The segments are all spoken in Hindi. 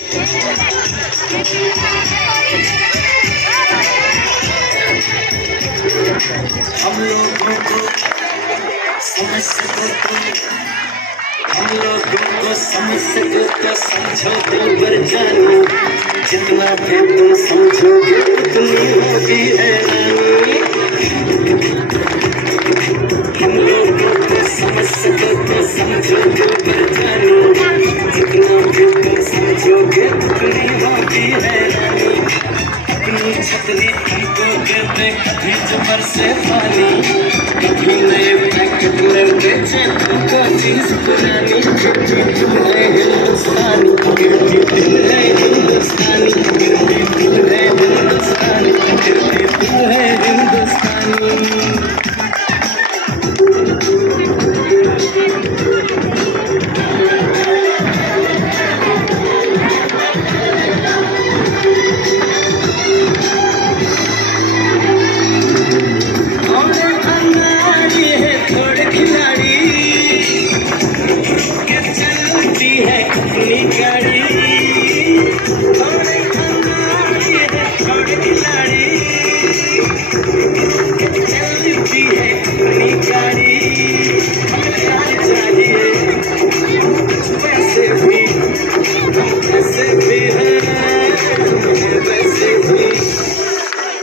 हम लोगों को समझ सको तो हम लोगों को समझ सको तो समझो दिलबर जानो, जितना भी तुम समझोगे उतनी होगी हैरानी। हम लोगों को समझ सको तो समझो दिलबर जानो, जितना भी तुम समझोगे उतनी होगी हैरानी। अपनी छतरी तुमको देते कभी जबर से पानी, कभी नए पैकेट में बेचे तुमको चीज पुरानी। फिर भी तुम है हिंदुस्तानी, फिर भी तुम है हिंदुस्तानी, फिर भी तुम है हिंदुस्तानी, फिर भी तुम है हिंदुस्तानी।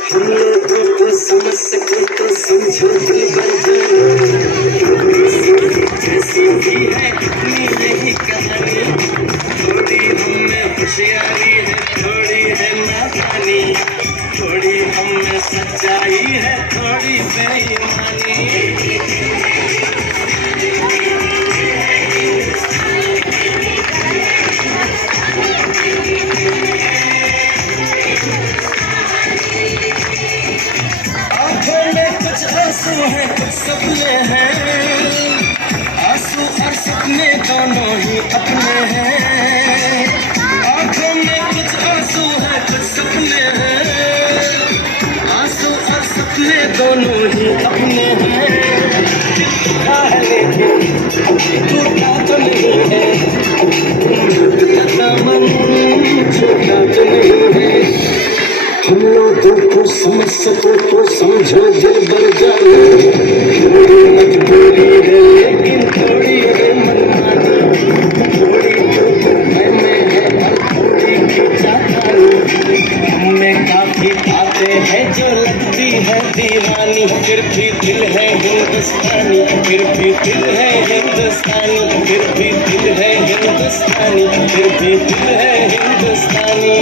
हम लोगों को समझ सको तो समझो दिलबर जानो, जैसी भी है अपनी यही कहानी। थोड़ी हममें होशियारी है, थोड़ी है नादानी, थोड़ी हममें सच्चाई है, थोड़ी बेईमानी। आंसू हैं कुछ सपने हैं, आंसू और सपने दोनों ही अपने हैं। आंखों में कुछ आंसू हैं कुछ सपने हैं, आंसू और सपने दोनों ही अपने हैं। टूटा है लेकिन टूटा तो नहीं है, दामन छोटा तो नहीं है। हम लोगों को समझ सको तो समझो दिलबर जानो, थोड़ी मजबूरी है लेकिन थोड़ी है मनमानी, थोड़ी तो है में है और थोड़ी की चाहतानी। हमें काफी बातें हैं जो लगती है दीवानी, फिर भी दिल है हिंदुस्तानी, फिर भी दिल है हिंदुस्तानी, फिर भी दिल है हिंदुस्तानी, फिर भी दिल है हिंदुस्तानी।